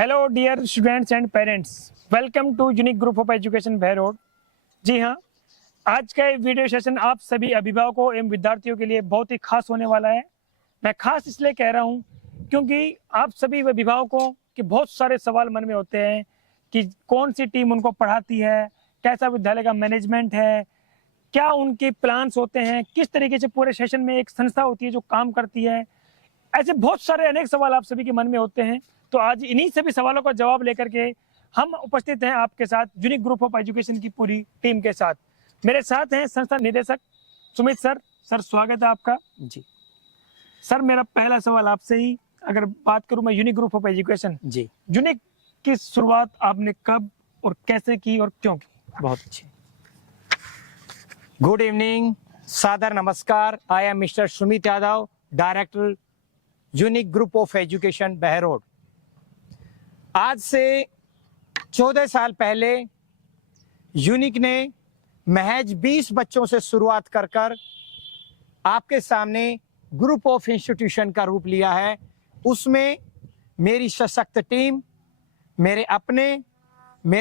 Hello dear students and parents, welcome to unique group of education Behror. जी हाँ, आज का ये वीडियो सेशन आप सभी अभिभावकों एवं विद्यार्थियों के लिए बहुत ही खास होने वाला है। मैं खास इसलिए कह रहा हूँ क्योंकि आप सभी अभिभावकों के बहुत सारे सवाल मन में होते हैं कि कौन सी टीम उनको पढ़ाती है, कैसा विद्यालय का मैनेजमेंट है, क्या उनके प्लान्स होते हैं, किस तरीके से पूरे सेशन में एक संस्था होती है जो काम करती है। ऐसे बहुत सारे अनेक सवाल आप सभी के मन में होते हैं। तो आज इन्हीं सभी सवालों का जवाब लेकर के हम उपस्थित हैं आपके साथ यूनिक ग्रुप ऑफ एजुकेशन की पूरी टीम के साथ। मेरे साथ हैं संस्था निदेशक सुमित सर। सर स्वागत है आपका। जी सर मेरा पहला सवाल आपसे ही अगर बात करूं मैं यूनिक ग्रुप ऑफ एजुकेशन, जी यूनिक की शुरुआत आपने कब और कैसे की और क्यों की? बहुत अच्छे। गुड इवनिंग, सादर नमस्कार। I am mister Sumit Yadav, director unique group of education Behror. आज से 14 साल पहले यूनिक ने महज 20 बच्चों से शुरुआत कर आपके सामने ग्रुप ऑफ इंस्टीट्यूशन का रूप लिया है। उसमें मेरी सशक्त टीम, मेरे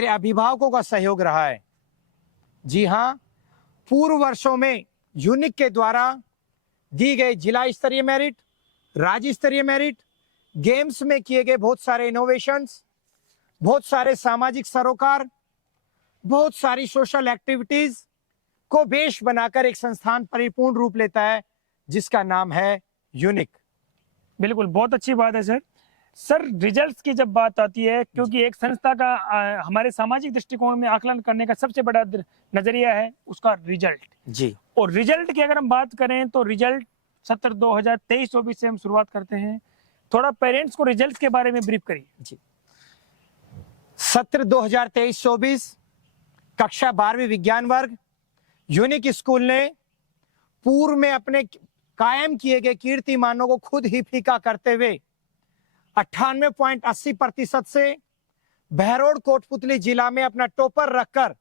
अभिभावकों का सहयोग रहा है। जी हाँ, पूर्व वर्षों में यूनिक के द्वारा दी गई जिला स्तरीय मेरिट, राज्य स्तरीय मेरिट, गेम्स में किए गए बहुत सारे इनोवेशंस, बहुत सारे सामाजिक सरोकार, बहुत सारी सोशल एक्टिविटीज को बेस बनाकर एक संस्थान परिपूर्ण रूप लेता है जिसका नाम है यूनिक। बिल्कुल, बहुत अच्छी बात है सर। सर रिजल्ट्स की जब बात आती है, क्योंकि एक संस्था का हमारे सामाजिक दृष्टिकोण में आकलन करने का सबसे बड़ा नजरिया है उसका रिजल्ट। जी, और रिजल्ट की अगर हम बात करें तो रिजल्ट सत्र 2023-24 से हम शुरुआत करते हैं। थोड़ा पेरेंट्स को रिजल्ट के बारे में ब्रीफ करिए। जी। सत्र 2023-24 कक्षा 12वीं विज्ञान वर्ग यूनिक स्कूल ने पूर्व में अपने कायम किए गए कीर्तिमानों को खुद ही फीका करते हुए 98.80% से बहरोड कोटपुतली जिला में अपना टॉपर रखकर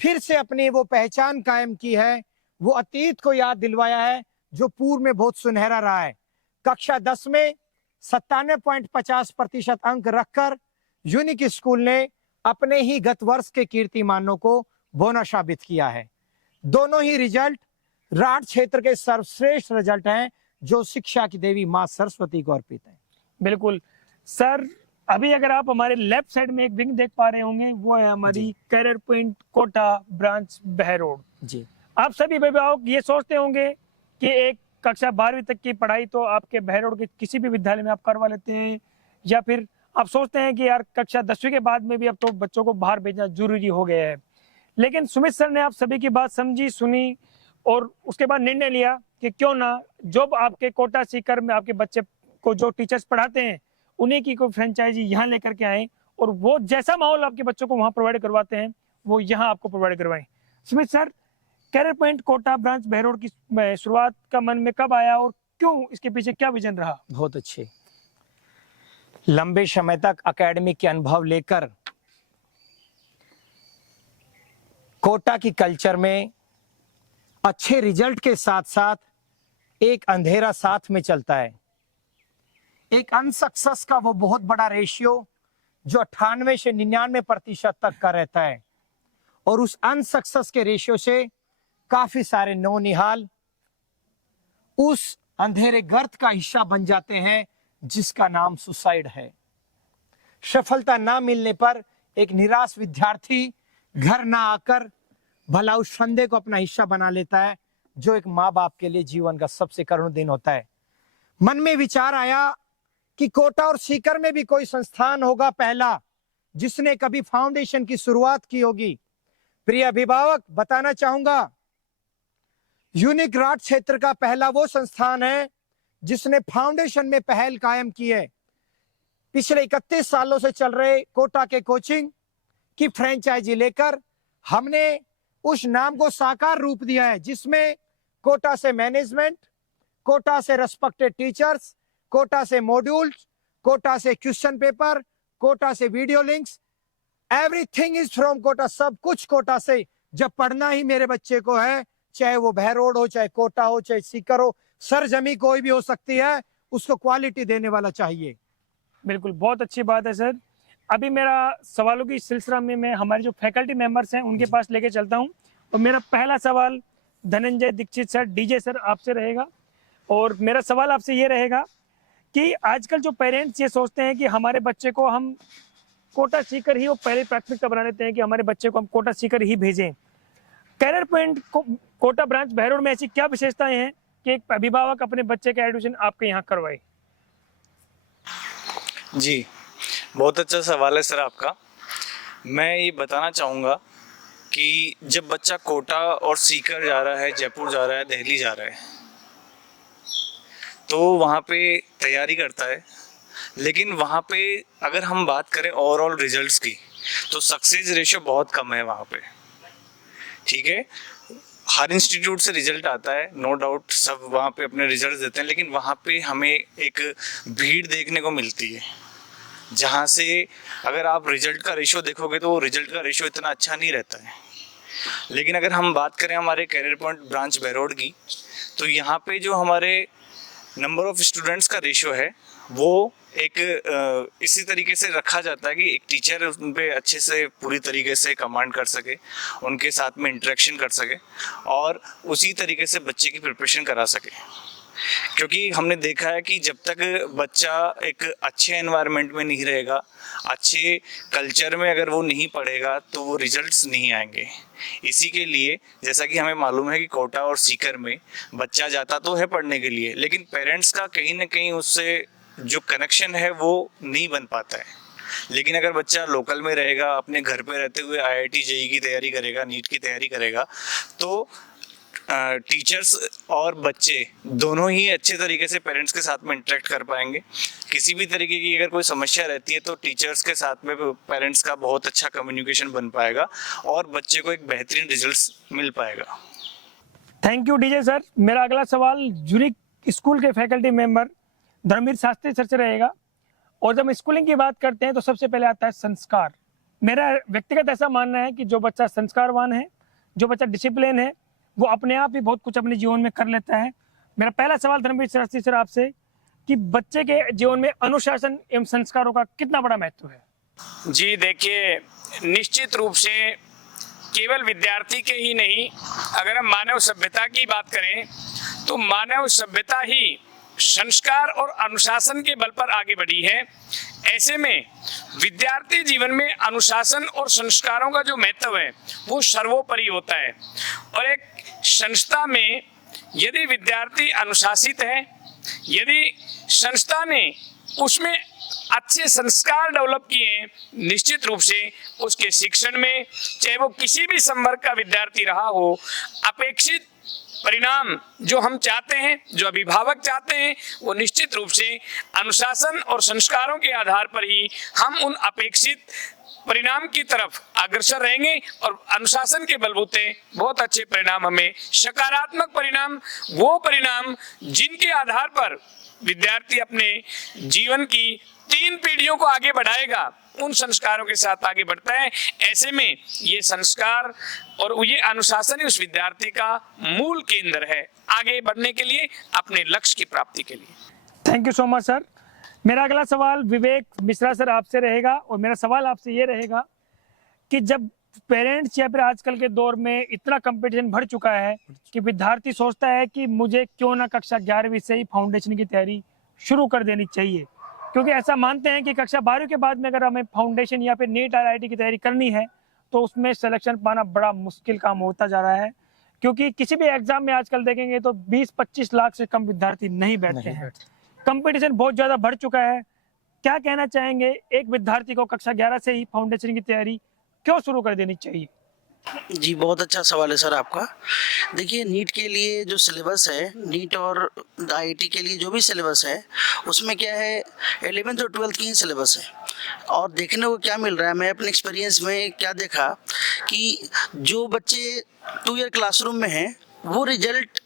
फिर से अपनी वो पहचान कायम की है। वो अतीत को याद दिलवाया है जो पूर्व में बहुत सुनहरा रहा है। कक्षा 10 में 97.50% अंक रखकर यूनिक स्कूल ने अपने ही गत वर्ष के कीर्तिमानों को बोनस साबित किया है। दोनों ही रिजल्ट राठ क्षेत्र के सर्वश्रेष्ठ रिजल्ट हैं जो शिक्षा की देवी मां सरस्वती को अर्पित है। बिल्कुल सर, अभी अगर आप हमारे लेफ्ट साइड में एक विंग देख पा रहे होंगे, वो है हमारी career point Kota branch Behror. जी, आप सभी अभिभावक ये सोचते होंगे कि एक कक्षा 12वीं तक की पढ़ाई तो आपके बहरोड के किसी भी विद्यालय में आप करवा लेते हैं, या फिर आप सोचते हैं कि यार कक्षा 10वीं के बाद में भी अब तो बच्चों को बाहर भेजना जरूरी हो गया है। लेकिन सुमित सर ने आप सभी की बात समझी, सुनी और उसके बाद निर्णय लिया कि क्यों ना जब आपके कोटा सीकर में आपके बच्चे को जो टीचर्स पढ़ाते हैं उन्हीं की कोई फ्रेंचाइजी यहाँ लेकर के आए और वो जैसा माहौल आपके बच्चों को वहाँ प्रोवाइड करवाते हैं वो यहाँ आपको प्रोवाइड करवाएं। Sumit sir, career point Kota branch Behror की शुरुआत का मन में कब आया और क्यों, इसके पीछे क्या विजन रहा? बहुत अच्छे। लंबे समय तक एकेडमिक के अनुभव लेकर कोटा की कल्चर में अच्छे रिजल्ट के साथ साथ एक अंधेरा साथ में चलता है। एक अनसक्सेस का वो बहुत बड़ा रेशियो जो 98 से 99% तक का रहता है, और उस अनसक्सेस के रेशियो से काफी सारे नौनिहाल उस अंधेरे गर्त का हिस्सा बन जाते हैं जिसका नाम सुसाइड है। सफलता ना मिलने पर एक निराश विद्यार्थी घर ना आकर भला उस फंदे को अपना हिस्सा बना लेता है जो एक माँ बाप के लिए जीवन का सबसे करुण दिन होता है। मन में विचार आया कि कोटा और सीकर में भी कोई संस्थान होगा पहला जिसने कभी फाउंडेशन की शुरुआत की होगी। प्रिय अभिभावक, बताना चाहूंगा यूनिक राठ क्षेत्र का पहला वो संस्थान है जिसने फाउंडेशन में पहल कायम की है। पिछले 31 सालों से चल रहे कोटा के कोचिंग की फ्रेंचाइजी लेकर हमने उस नाम को साकार रूप दिया है जिसमें कोटा से मैनेजमेंट, कोटा से रेस्पेक्टेड टीचर्स, कोटा से मॉड्यूल्स, कोटा से क्वेश्चन पेपर, कोटा से video links, everything is from Kota. सब कुछ कोटा से। जब पढ़ना ही मेरे बच्चे को है, चाहे वो बहरोड हो, चाहे कोटा हो, चाहे सीकर हो, सरजमी कोई भी हो सकती है, उसको क्वालिटी देने वाला चाहिए। बिल्कुल, बहुत अच्छी बात है सर। अभी मेरा सवालों की सिलसिला में मैं हमारे जो फैकल्टी मेंबर्स हैं उनके पास लेके चलता हूं। और मेरा पहला सवाल Dhananjay Dixit sir, DJ sir, आपसे रहेगा। और मेरा सवाल आपसे ये रहेगा कि आजकल जो पेरेंट्स ये सोचते हैं कि हमारे बच्चे को हम कोटा सीकर ही वो पहले प्राथमिकता बना लेते हैं कि हमारे बच्चे को हम कोटा सीकर ही भेजें। Career point Kota branch Behror में ऐसी क्या विशेषताएं हैं कि एक अभिभावक अपने बच्चे का एडमिशन आपके यहाँ करवाए? जी, बहुत अच्छा सवाल है सर आपका। मैं ये बताना चाहूँगा कि जब बच्चा कोटा और सीकर जा रहा है, जयपुर जा रहा है, दिल्ली जा रहा है, तो वहाँ पे तैयारी करता है। लेकिन वहाँ पे अगर हम बात करें ओवरऑल रिजल्ट्स की, तो सक्सेस रेशियो बहुत कम है वहाँ पे। ठीक है, हर इंस्टीट्यूट से रिजल्ट आता है, नो डाउट, सब वहाँ पे अपने रिजल्ट देते हैं, लेकिन वहाँ पे हमें एक भीड़ देखने को मिलती है, जहाँ से अगर आप रिजल्ट का रेशियो देखोगे तो रिजल्ट का रेशियो इतना अच्छा नहीं रहता है। लेकिन अगर हम बात करें हमारे कैरियर पॉइंट ब्रांच बहरोड की, तो यहाँ पे जो हमारे नंबर ऑफ स्टूडेंट्स का रेशियो है वो एक इसी तरीके से रखा जाता है कि एक टीचर उन पे अच्छे से पूरी तरीके से कमांड कर सके, उनके साथ में इंटरेक्शन कर सके और उसी तरीके से बच्चे की प्रिपरेशन करा सके। क्योंकि हमने देखा है कि जब तक बच्चा एक अच्छे एनवायरनमेंट में नहीं रहेगा, अच्छे कल्चर में अगर वो नहीं पढ़ेगा, तो वो रिजल्ट्स नहीं आएंगे। इसी के लिए जैसा कि हमें मालूम है कि कोटा और सीकर में बच्चा जाता तो है पढ़ने के लिए, लेकिन पेरेंट्स का कहीं ना कहीं उससे जो कनेक्शन है वो नहीं बन पाता है। लेकिन अगर बच्चा लोकल में रहेगा, अपने घर पे रहते हुए IIT JEE की तैयारी करेगा, नीट की तैयारी करेगा, तो टीचर्स और बच्चे दोनों ही अच्छे तरीके से पेरेंट्स के साथ में इंटरेक्ट कर पाएंगे। किसी भी तरीके की अगर कोई समस्या रहती है तो टीचर्स के साथ में पेरेंट्स का बहुत अच्छा कम्युनिकेशन बन पाएगा और बच्चे को एक बेहतरीन रिजल्ट्स मिल पाएगा। Thank you DJ sir. मेरा अगला सवाल यूनिक स्कूल के faculty member Dharamveer Shastri sir से रहेगा। और जब स्कूलिंग की बात करते हैं तो सबसे पहले आता है संस्कार। मेरा व्यक्तिगत ऐसा मानना है कि जो बच्चा संस्कारवान है, जो बच्चा डिसिप्लिन है, वो अपने आप ही बहुत कुछ अपने जीवन में कर लेता है। मेरा पहला सवाल धर्मवीर शास्त्री सर आपसे कि बच्चे के जीवन में अनुशासन एवं संस्कारों का कितना बड़ा महत्व है? जी देखिए, निश्चित रूप से केवल विद्यार्थी के ही नहीं, अगर हम मानव सभ्यता की बात करें तो मानव सभ्यता ही संस्कार और अनुशासन के बल पर आगे बढ़ी है। ऐसे में विद्यार्थी जीवन में अनुशासन और संस्कारों का जो महत्व है वो सर्वोपरि होता है। और एक संस्था में यदि विद्यार्थी अनुशासित है, यदि संस्था ने उसमें अच्छे संस्कार डेवलप किए हैं, निश्चित रूप से उसके शिक्षण में, चाहे वो किसी भी संवर्ग का विद्यार्थी रहा हो, अपेक्षित परिणाम जो हम चाहते हैं, जो अभिभावक चाहते हैं, वो निश्चित रूप से अनुशासन और संस्कारों के आधार पर ही हम उन अपेक्षित परिणाम की तरफ अग्रसर रहेंगे और अनुशासन के बलबूते बहुत अच्छे परिणाम, हमें सकारात्मक परिणाम, वो परिणाम जिनके आधार पर विद्यार्थी अपने जीवन की 3 पीढ़ियों को आगे बढ़ाएगा, उन संस्कारों के साथ आगे बढ़ता है। ऐसे में ये संस्कार और ये अनुशासन ही उस विद्यार्थी का मूल केंद्र है आगे बढ़ने के लिए, अपने लक्ष्य की प्राप्ति के लिए। Thank you so much sir. मेरा अगला सवाल विवेक मिश्रा सर आपसे रहेगा। और मेरा सवाल आपसे ये रहेगा कि जब पेरेंट्स या फिर आजकल के दौर में इतना कंपटीशन बढ़ चुका है कि विद्यार्थी सोचता है कि मुझे क्यों ना कक्षा 11वीं से ही फाउंडेशन की तैयारी शुरू कर देनी चाहिए, क्योंकि ऐसा मानते हैं कि कक्षा 12वीं के बाद में अगर हमें फाउंडेशन या फिर नीट IIT की तैयारी करनी है तो उसमें सिलेक्शन पाना बड़ा मुश्किल काम होता जा रहा है। क्योंकि किसी भी एग्जाम में आजकल देखेंगे तो 20-25 लाख से कम विद्यार्थी नहीं बैठते हैं। कंपटीशन बहुत ज़्यादा बढ़ चुका है। क्या कहना चाहेंगे, एक विद्यार्थी को कक्षा 11 से ही फाउंडेशन की तैयारी क्यों शुरू कर देनी चाहिए? जी, बहुत अच्छा सवाल है सर आपका। देखिए, नीट के लिए जो सिलेबस है, नीट और IIT के लिए जो भी सिलेबस है, उसमें क्या है, 11th और 12th की ही सिलेबस है। और देखने को क्या मिल रहा है, मैं अपने एक्सपीरियंस में क्या देखा कि जो बच्चे 2 ईयर क्लासरूम में हैं, वो रिजल्ट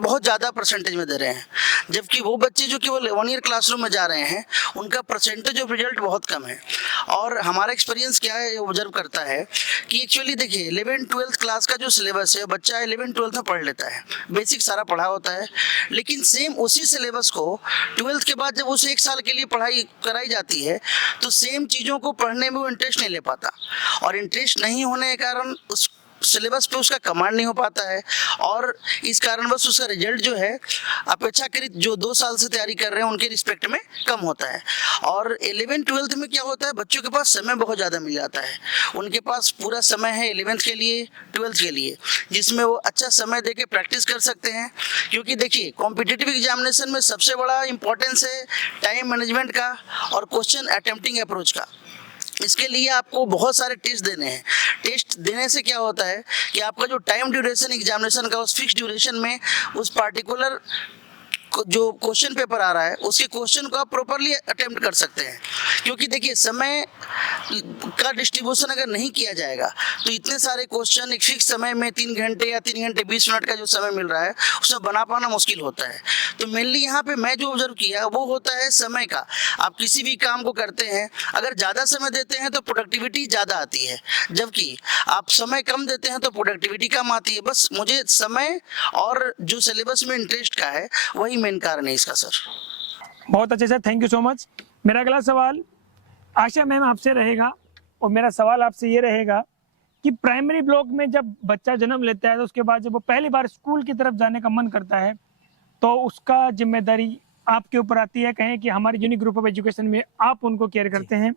बहुत ज़्यादा परसेंटेज में दे रहे हैं, जबकि वो बच्चे जो केवल 1 ईयर क्लासरूम में जा रहे हैं उनका परसेंटेज ऑफ रिजल्ट बहुत कम है। और हमारा एक्सपीरियंस क्या है, ऑब्जर्व करता है कि एक्चुअली देखिए 11th-12th क्लास का जो सिलेबस है बच्चा 11th-12th में पढ़ लेता है, बेसिक सारा पढ़ा होता है, लेकिन सेम उसी सिलेबस को 12th के बाद जब उसे 1 साल के लिए पढ़ाई कराई जाती है तो सेम चीज़ों को पढ़ने में वो इंटरेस्ट नहीं ले पाता, और इंटरेस्ट नहीं होने के कारण उस सिलेबस पे उसका कमांड नहीं हो पाता है, और इस कारणवश उसका रिजल्ट जो है अपेक्षाकृत जो 2 साल से तैयारी कर रहे हैं उनके रिस्पेक्ट में कम होता है। और 11th-12th में क्या होता है, बच्चों के पास समय बहुत ज़्यादा मिल जाता है, उनके पास पूरा समय है 11th के लिए, 12th के लिए, जिसमें वो अच्छा समय दे के प्रैक्टिस कर सकते हैं। क्योंकि देखिए कॉम्पिटिटिव एग्जामिनेशन में सबसे बड़ा इंपॉर्टेंस है टाइम मैनेजमेंट का और क्वेश्चन अटेम्प्टिंग अप्रोच का। इसके लिए आपको बहुत सारे टेस्ट देने हैं। टेस्ट देने से क्या होता है कि आपका जो टाइम ड्यूरेशन एग्जामिनेशन का उस फिक्स ड्यूरेशन में उस पार्टिकुलर जो क्वेश्चन पेपर आ रहा है उसके क्वेश्चन को आप प्रॉपरली अटेम्प्ट कर सकते हैं। क्योंकि देखिए समय का डिस्ट्रीब्यूशन अगर नहीं किया जाएगा तो इतने सारे क्वेश्चन एक फिक्स समय में 3 घंटे या 3 घंटे 20 मिनट का जो समय मिल रहा है उसमें बना पाना मुश्किल होता है। तो मेनली यहाँ पे मैं जो ऑब्जर्व किया वो होता है समय का। आप किसी भी काम को करते हैं अगर ज़्यादा समय देते हैं तो प्रोडक्टिविटी ज़्यादा आती है, जबकि आप समय कम देते हैं तो प्रोडक्टिविटी कम आती है। बस मुझे समय और जो सिलेबस में इंटरेस्ट का है वही मेन कारण है इसका सर। बहुत अच्छे sir, thank you so much. मेरा अगला सवाल आशा मैम आपसे रहेगा, और मेरा सवाल आपसे ये रहेगा कि प्राइमरी ब्लॉक में जब बच्चा जन्म लेता है तो उसके बाद जब वो पहली बार स्कूल की तरफ जाने का मन करता है तो उसका जिम्मेदारी आपके ऊपर आती है। कहें कि हमारे यूनिक ग्रुप ऑफ एजुकेशन में आप उनको केयर करते हैं,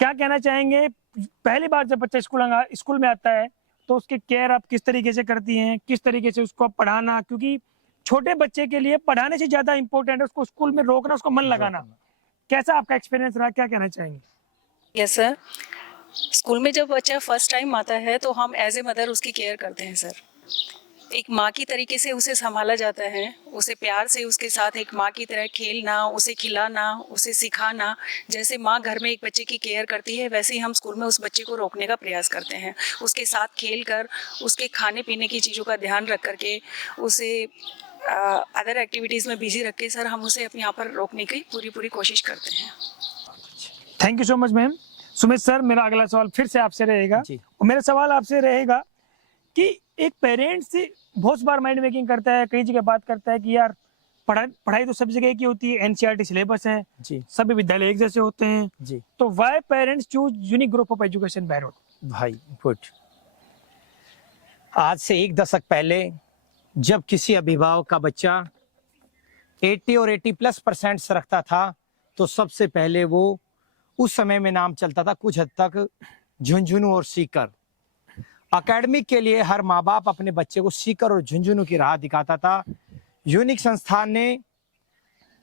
क्या कहना चाहेंगे? पहली बार जब बच्चा स्कूल में आता है तो उसकी केयर आप किस तरीके से करती हैं, किस तरीके से उसको पढ़ाना, क्योंकि छोटे बच्चे के लिए पढ़ाने से ज्यादा इंपॉर्टेंट है उसको स्कूल में रोकना, उसको मन लगाना। कैसा आपका एक्सपीरियंस रहा, क्या कहना चाहेंगे? यस सर, स्कूल में जब बच्चा फर्स्ट टाइम आता है तो हम एज ए मदर उसकी केयर करते हैं सर। एक माँ की तरीके से उसे संभाला जाता है, उसे प्यार से उसके साथ एक माँ की तरह खेलना, उसे खिलाना, उसे सिखाना। जैसे माँ घर में एक बच्चे की केयर करती है वैसे ही हम स्कूल में उस बच्चे को रोकने का प्रयास करते हैं। उसके साथ खेल कर, उसके खाने पीने की चीज़ों का ध्यान रख करके, उसे अदर एक्टिविटीज़ में बिजी रख के सर हम उसे अपने यहाँ पर रोकने की पूरी कोशिश करते हैं। Thank you so much ma'am. Sumit sir, मेरा अगला सवाल फिर से आपसे रहेगा, और मेरा सवाल आपसे रहेगा कि एक पेरेंट्स बहुत बार माइंड मेकिंग करता है, कई जगह बात करता है कि यार पढ़ाई तो सब जगह की होती है, एनसीईआरटी सिलेबस है जी, सभी विद्यालय एक जैसे होते हैं जी, तो why parents choose unique group of education Behror? भाई गुड। आज से 1 दशक पहले जब किसी अभिभावक का बच्चा 80 और 80+ % रखता था तो सबसे पहले वो उस समय में नाम चलता था कुछ हद तक झुंझुनू और सीकर। एकेडमिक के लिए हर माँ बाप अपने बच्चे को सीकर और झुंझुनू की राह दिखाता था। यूनिक संस्थान ने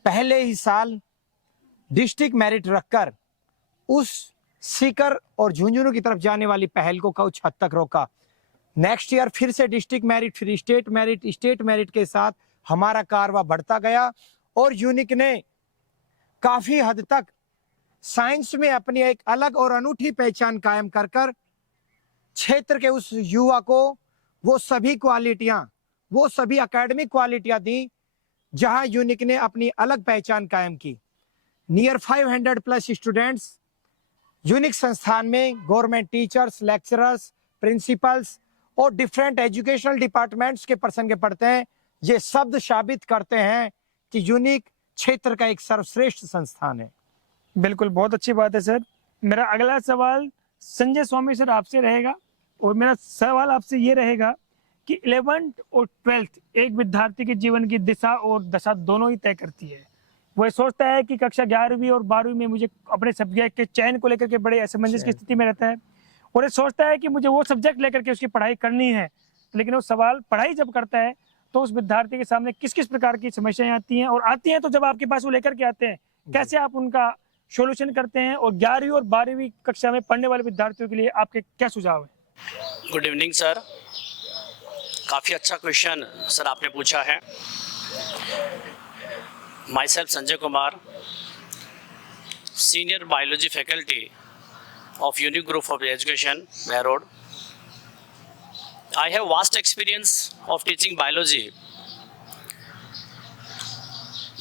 पहले ही साल डिस्ट्रिक्ट मेरिट रखकर उस सीकर और झुंझुनू की तरफ जाने वाली पहल को कुछ हद तक रोका। नेक्स्ट ईयर फिर से डिस्ट्रिक्ट मेरिट, फिर स्टेट मेरिट के साथ हमारा कारवां बढ़ता गया, और यूनिक ने काफी हद तक साइंस में अपनी एक अलग और अनूठी पहचान कायम कर क्षेत्र के उस युवा को वो सभी क्वालिटियां, वो सभी एकेडमिक क्वालिटियां दी जहां यूनिक ने अपनी अलग पहचान कायम की। नियर 500+ स्टूडेंट्स यूनिक संस्थान में गवर्नमेंट टीचर्स, लेक्चरर्स, प्रिंसिपल्स और डिफरेंट एजुकेशनल डिपार्टमेंट्स के पर्सन के पढ़ते हैं। ये शब्द साबित करते हैं कि यूनिक क्षेत्र का एक सर्वश्रेष्ठ संस्थान है। बिल्कुल, बहुत अच्छी बात है सर। मेरा अगला सवाल संजय स्वामी सर आपसे रहेगा, और मेरा सवाल आपसे ये रहेगा कि 11th और 12th एक विद्यार्थी के जीवन की दिशा और दशा दोनों ही तय करती है। वो सोचता है कि कक्षा 11वीं और 12वीं में मुझे अपने सब्जेक्ट के चयन को लेकर के बड़े असमंजस की स्थिति में रहता है, और ये सोचता है कि मुझे वो सब्जेक्ट लेकर के उसकी पढ़ाई करनी है। लेकिन वो सवाल पढ़ाई जब करता है तो उस विद्यार्थी के सामने किस किस प्रकार की समस्याएं आती हैं, और आती हैं तो जब आपके पास वो लेकर के आते हैं कैसे आप उनका सॉल्यूशन करते हैं, और 11वीं और 12वीं कक्षा में पढ़ने वाले विद्यार्थियों के लिए आपके क्या सुझाव है? गुड इवनिंग सर, काफ़ी अच्छा क्वेश्चन सर आपने पूछा है। My self Sanjay Kumar, senior biology faculty of Unique Group of Education, Bhairod. I have vast experience of teaching biology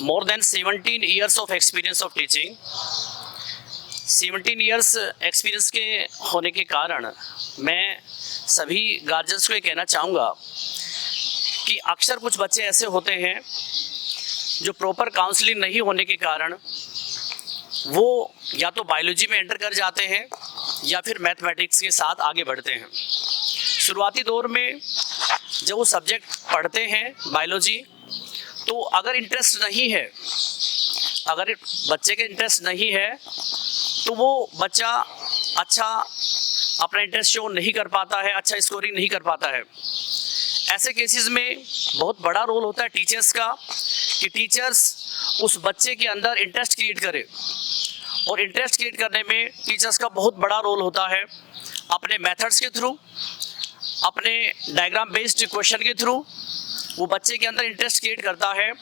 more than 17 years of experience of teaching. 17 years experience के होने के कारण मैं सभी गार्जियंस को ये कहना चाहूँगा कि अक्सर कुछ बच्चे ऐसे होते हैं जो प्रॉपर काउंसलिंग नहीं होने के कारण वो या तो बायोलॉजी में एंटर कर जाते हैं या फिर मैथमेटिक्स के साथ आगे बढ़ते हैं। शुरुआती दौर में जब वो सब्जेक्ट पढ़ते हैं बायोलॉजी, तो अगर इंटरेस्ट नहीं है, अगर बच्चे के इंटरेस्ट नहीं है तो वो बच्चा अच्छा अपना इंटरेस्ट शो नहीं कर पाता है, अच्छा स्कोरिंग नहीं कर पाता है। ऐसे केसेस में बहुत बड़ा रोल होता है टीचर्स का कि टीचर्स उस बच्चे के अंदर इंटरेस्ट क्रिएट करे, और इंटरेस्ट क्रिएट करने में टीचर्स का बहुत बड़ा रोल होता है अपने मेथड्स के थ्रू, अपने डायग्राम बेस्ड क्वेश्चन के थ्रू वो बच्चे के अंदर इंटरेस्ट क्रिएट करता है।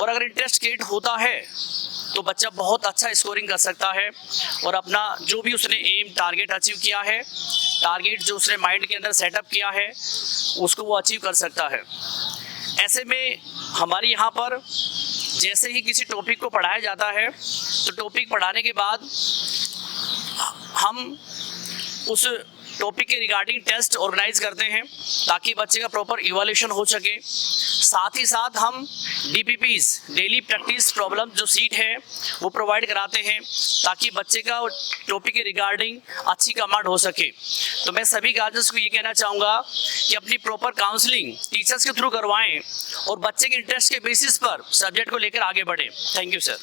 और अगर इंटरेस्ट क्रिएट होता है तो बच्चा बहुत अच्छा स्कोरिंग कर सकता है और अपना जो भी उसने एम टारगेट अचीव किया है, टारगेट जो उसने माइंड के अंदर सेटअप किया है, उसको वो अचीव कर सकता है। ऐसे में हमारे यहाँ पर जैसे ही किसी टॉपिक को पढ़ाया जाता है तो टॉपिक पढ़ाने के बाद हम उस टॉपिक के रिगार्डिंग टेस्ट ऑर्गेनाइज करते हैं ताकि बच्चे का प्रॉपर इवैल्यूएशन हो सके। साथ ही साथ हम DPPs डेली प्रैक्टिस प्रॉब्लम जो सीट है वो प्रोवाइड कराते हैं ताकि बच्चे का टॉपिक के रिगार्डिंग अच्छी कमांड हो सके। तो मैं सभी गार्जियंस को ये कहना चाहूँगा कि अपनी प्रॉपर काउंसलिंग टीचर्स के थ्रू करवाएं और बच्चे के इंटरेस्ट के बेसिस पर सब्जेक्ट को लेकर आगे बढ़ें। Thank you sir.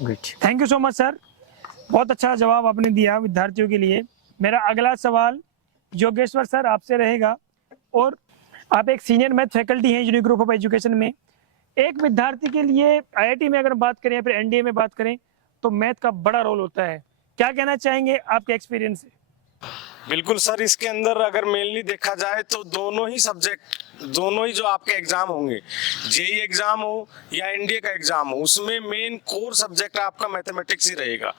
Good. Thank you so much sir, बहुत अच्छा जवाब आपने दिया विद्यार्थियों के लिए। मेरा अगला सवाल योगेश्वर सर आपसे रहेगा, और आप एक सीनियर मैथ फैकल्टी हैं यूनिक ग्रुप ऑफ एजुकेशन में। एक विद्यार्थी के लिए IIT में अगर बात करें या फिर NDA में बात करें तो मैथ का बड़ा रोल होता है, क्या कहना चाहेंगे आपके एक्सपीरियंस से? बिल्कुल सर, इसके अंदर अगर मेनली देखा जाए तो दोनों ही सब्जेक्ट, दोनों ही जो आपके एग्जाम होंगे, जेई एग्जाम हो या NDA का एग्जाम हो, उसमें मेन कोर सब्जेक्ट आपका मैथमेटिक्स ही रहेगा।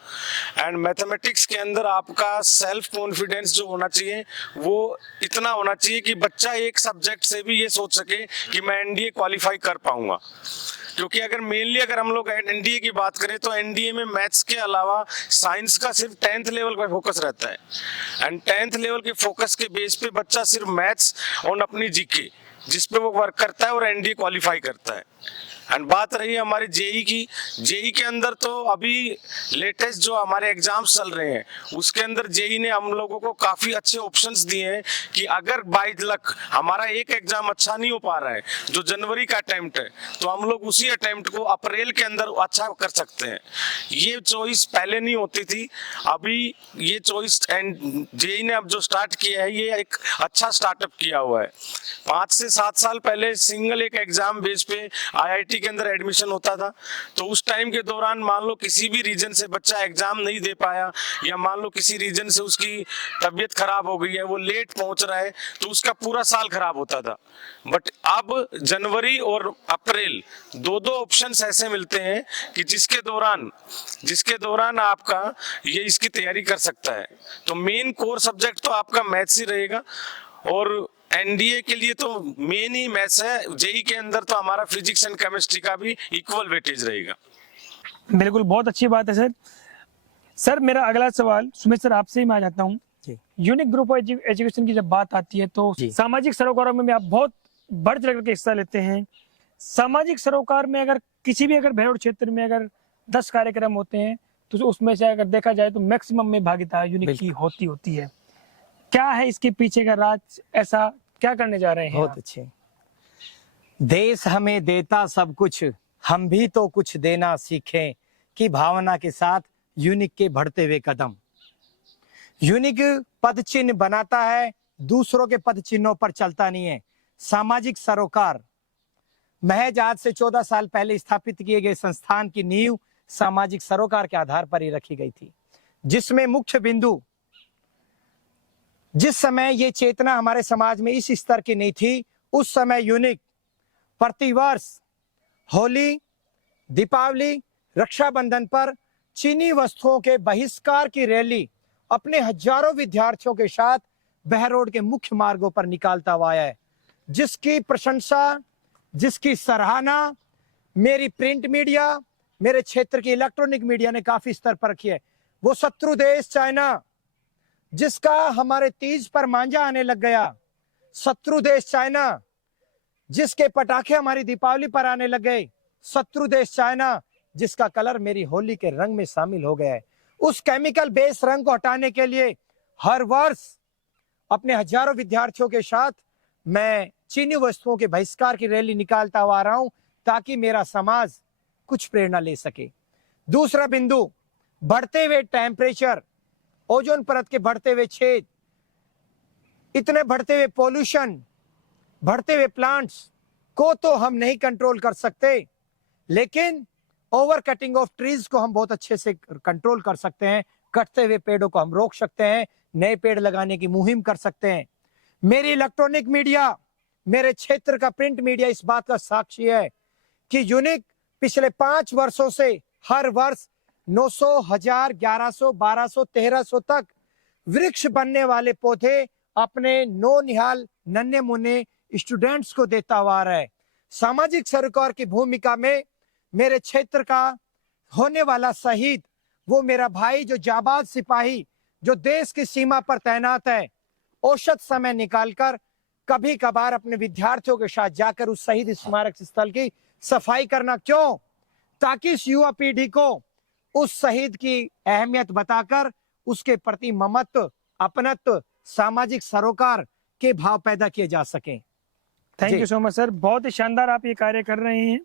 एंड मैथमेटिक्स के अंदर आपका सेल्फ कॉन्फिडेंस जो होना चाहिए वो इतना होना चाहिए कि बच्चा एक सब्जेक्ट से भी ये सोच सके कि मैं NDA क्वालिफाई कर पाऊंगा। क्योंकि अगर मेनली अगर हम लोग NDA की बात करें तो NDA में मैथ्स के अलावा साइंस का सिर्फ 10th लेवल का फोकस रहता है। एंड 10th लेवल के फोकस के बेस पे बच्चा सिर्फ मैथ्स और अपनी जीके जिस पे वो वर्क करता है और NDA क्वालिफाई करता है। एंड बात रही हमारे जेई की, जेई के अंदर तो अभी लेटेस्ट जो हमारे एग्जाम्स चल रहे हैं उसके अंदर जेई ने हम लोगों को काफी अच्छे ऑप्शंस दिए हैं कि अगर बाय लक हमारा एक एग्जाम अच्छा नहीं हो पा रहा है जो जनवरी का अटेम्प्ट है, तो हम लोग उसी अटेम्प्ट को अप्रैल के अंदर अच्छा कर सकते हैं। ये चॉइस पहले नहीं होती थी, अभी ये चॉइस एंड जेई ने अब जो स्टार्ट किया है ये एक अच्छा स्टार्टअप किया हुआ है। 5 से 7 साल पहले सिंगल एक एग्जाम बेस पे IIT के अंदर एडमिशन होता था, तो उस टाइम के दौरान मान लो किसी भी रीजन से बच्चा एग्जाम नहीं दे पाया या मान लो किसी रीजन से उसकी तबीयत खराब हो गई है, वो लेट पहुंच रहा है, तो उसका पूरा साल खराब होता था। बट अब जनवरी और अप्रैल दो ऑप्शंस ऐसे मिलते हैं कि जिसके दौरान आपका ये इसकी तैयारी कर सकता है। तो मेन कोर सब्जेक्ट तो आपका मैथ्स ही रहेगा, और NDA के लिए तो मेन ही मैथ्स है। जेई के अंदर तो हमारा फिजिक्स एंड केमिस्ट्री का भी इक्वल वेटेज रहेगा। बिल्कुल, बहुत अच्छी बात है सर। सर मेरा अगला सवाल सुमित सर आपसे ही मैं आ जाता हूँ। यूनिक ग्रुप ऑफ एजुकेशन की जब बात आती है तो सामाजिक सरोकारों में आप बहुत बढ़ चढ़ करके हिस्सा लेते हैं। सामाजिक सरोकार में अगर किसी भी अगर भैरव क्षेत्र में अगर 10 कार्यक्रम होते हैं तो उसमें से अगर देखा जाए तो मैक्सिमम में भागीदार यूनिक की होती है। क्या है इसके पीछे का राज, ऐसा क्या करने जा रहे हैं? बहुत अच्छे। देश हमें देता सब कुछ, हम भी तो कुछ देना सीखें की भावना के साथ यूनिक के बढ़ते हुए कदम। यूनिक पद चिन्ह बनाता है, दूसरों के पद चिन्हों पर चलता नहीं है। सामाजिक सरोकार महज आज से 14 साल पहले स्थापित किए गए संस्थान की नींव सामाजिक सरोकार के आधार पर ही रखी गई थी, जिसमें मुख्य बिंदु, जिस समय ये चेतना हमारे समाज में इस स्तर की नहीं थी, उस समय यूनिक प्रतिवर्ष होली, दीपावली, रक्षाबंधन पर चीनी वस्तुओं के बहिष्कार की रैली अपने हजारों विद्यार्थियों के साथ बहरोड के मुख्य मार्गों पर निकालता हुआ है, जिसकी प्रशंसा, जिसकी सराहना मेरी प्रिंट मीडिया, मेरे क्षेत्र की इलेक्ट्रॉनिक मीडिया ने काफी स्तर पर रखी है। वो शत्रु देश चाइना, जिसका हमारे तीज पर मांझा आने लग गया, शत्रु देश चाइना, जिसके पटाखे हमारी दीपावली पर आने लग गए, शत्रु देश चाइना, जिसका कलर मेरी होली के रंग में शामिल हो गया है। उस केमिकल बेस्ड रंग को हटाने के लिए हर वर्ष अपने हजारों विद्यार्थियों के साथ मैं चीनी वस्तुओं के बहिष्कार की रैली निकालता हुआ आ रहा हूं, ताकि मेरा समाज कुछ प्रेरणा ले सके। दूसरा बिंदु, बढ़ते हुए टेम्परेचर, ओजोन परत के बढ़ते हुए छेद, इतने बढ़ते हुए पोल्यूशन, बढ़ते हुए प्लांट्स को तो हम नहीं कंट्रोल कर सकते, लेकिन ओवर कटिंग ऑफ ट्रीज को हम बहुत अच्छे से कंट्रोल कर सकते हैं। कटते हुए पेड़ों को हम रोक सकते हैं, नए पेड़ लगाने की मुहिम कर सकते हैं। मेरी इलेक्ट्रॉनिक मीडिया, मेरे क्षेत्र का प्रिंट मीडिया इस बात का साक्षी है कि यूनिक पिछले 5 वर्षों से हर वर्ष 900, 1000, 1100, 1200, 1300 तक वृक्ष बनने वाले पौधे अपने नौनिहाल नन्हे मुन्ने स्टूडेंट्स को देता हुआ आ रहा है। सामाजिक सरोकार की भूमिका में मेरे क्षेत्र का होने वाला शहीद, वो मेरा भाई जो जाबाज सिपाही, जो देश की सीमा पर तैनात है, औसत समय निकालकर कभी कभार अपने विद्यार्थियों के साथ जाकर उस शहीद स्मारक स्थल की सफाई करना। क्यों? ताकि इस युवा पीढ़ी को उस शहीद की अहमियत बताकर उसके प्रति ममत्व, अपनत्व, सामाजिक सरोकार के भाव पैदा किए जा सके। Thank you so much sir, बहुत ही शानदार आप ये कार्य कर रहे हैं।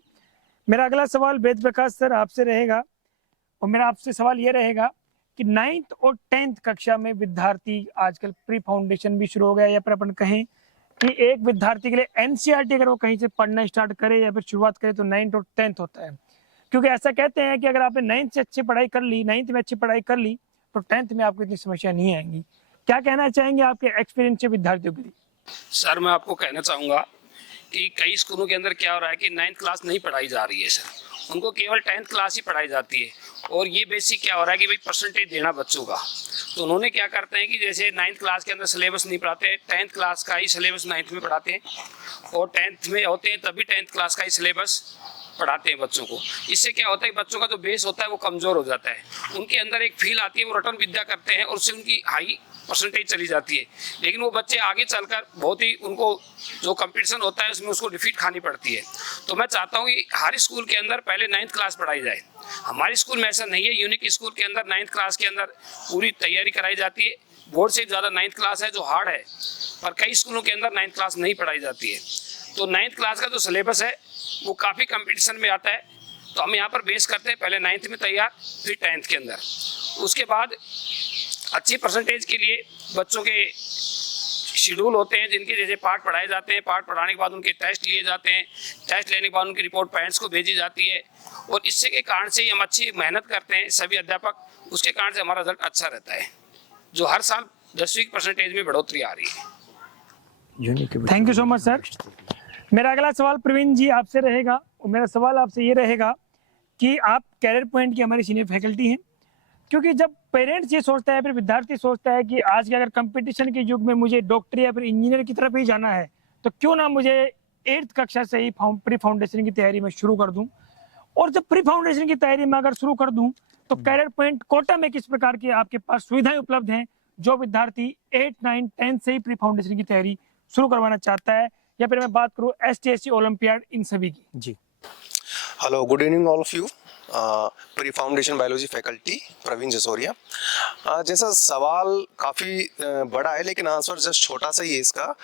मेरा अगला सवाल वेद प्रकाश सर आपसे रहेगा, और मेरा आपसे सवाल ये रहेगा कि 9th और 10th कक्षा में विद्यार्थी आजकल प्री फाउंडेशन भी शुरू हो गया, या फिर अपन कहें कि एक विद्यार्थी के लिए एनसीईआरटी अगर वो कहीं से पढ़ना स्टार्ट करे या फिर शुरुआत करे तो 9th और 10th होता है। क्योंकि ऐसा कहते हैं कि अगर आपने 9th से अच्छी पढ़ाई कर ली, 9th में अच्छी पढ़ाई कर ली, तो 10th में आपको इतनी समस्या नहीं आएंगी। क्या कहना चाहेंगे आपके एक्सपीरियंस से विद्यार्थियों के लिए? सर मैं आपको कहना चाहूँगा कि कई स्कूलों के अंदर क्या हो रहा है कि 9th क्लास नहीं पढ़ाई जा रही है सर, उनको केवल 10th क्लास ही पढ़ाई जाती है। और ये बेसिक क्या हो रहा है कि भाई परसेंटेज देना बच्चों का, तो उन्होंने क्या करते हैं कि जैसे 9th क्लास के अंदर सिलेबस नहीं पढ़ाते, 10th क्लास का ही सिलेबस 9th में पढ़ाते हैं, और 10th में होते हैं तभी 10th क्लास का ही सिलेबस पढ़ाते हैं बच्चों को। इससे क्या होता है कि बच्चों का जो बेस होता है वो कमज़ोर हो जाता है, उनके अंदर एक फील आती है, वो रटन विद्या करते हैं और उससे उनकी हाई परसेंटेज चली जाती है। लेकिन वो बच्चे आगे चलकर बहुत ही, उनको जो कंपटीशन होता है उसमें उसको डिफीट खानी पड़ती है। तो मैं चाहता हूँ कि हर स्कूल के अंदर पहले 9th क्लास पढ़ाई जाए। हमारे स्कूल में ऐसा नहीं है, यूनिक स्कूल के अंदर 9th क्लास के अंदर पूरी तैयारी कराई जाती है। बोर्ड से ज़्यादा 9th क्लास है जो हार्ड है, पर कई स्कूलों के अंदर 9th क्लास नहीं पढ़ाई जाती है। तो 9th क्लास का जो सिलेबस है वो काफ़ी कंपटीशन में आता है, तो हम यहाँ पर बेस करते हैं पहले 9th में तैयार, फिर 10th के अंदर। उसके बाद अच्छी परसेंटेज के लिए बच्चों के शेड्यूल होते हैं, जिनके जैसे पार्ट पढ़ाए जाते हैं, पार्ट पढ़ाने के बाद उनके टेस्ट लिए जाते हैं, टेस्ट लेने के बाद उनकी रिपोर्ट पेरेंट्स को भेजी जाती है, और इससे के कारण से हम अच्छी मेहनत करते हैं सभी अध्यापक, उसके कारण से हमारा रिजल्ट अच्छा रहता है, जो हर साल 10वीं परसेंटेज में बढ़ोतरी आ रही है। Thank you so much sir. मेरा अगला सवाल प्रवीण जी आपसे रहेगा, और मेरा सवाल आपसे ये रहेगा कि आप कैरियर पॉइंट की हमारी सीनियर फैकल्टी हैं, क्योंकि जब पेरेंट्स ये सोचता है, फिर विद्यार्थी सोचता है कि आज के अगर कंपटीशन के युग में मुझे डॉक्टर या फिर इंजीनियर की तरफ ही जाना है, तो क्यों ना मुझे 8th कक्षा से ही प्री फाउंडेशन की तैयारी में शुरू कर दूं। और जब प्री फाउंडेशन की तैयारी में अगर शुरू कर दूं, तो कैरियर पॉइंट कोटा में किस प्रकार की आपके पास सुविधाएं उपलब्ध हैं जो विद्यार्थी 8, 9, 10 से ही प्री फाउंडेशन की तैयारी शुरू करवाना चाहता है, या फिर मैं बात करूँ STSC ओलंपियाड इन सभी की? जी, hello, good evening all of you. Pre foundation biology faculty Praveen Jasoria. जैसा सवाल काफ़ी बड़ा है, लेकिन आंसर जस्ट छोटा सा ही है इसका,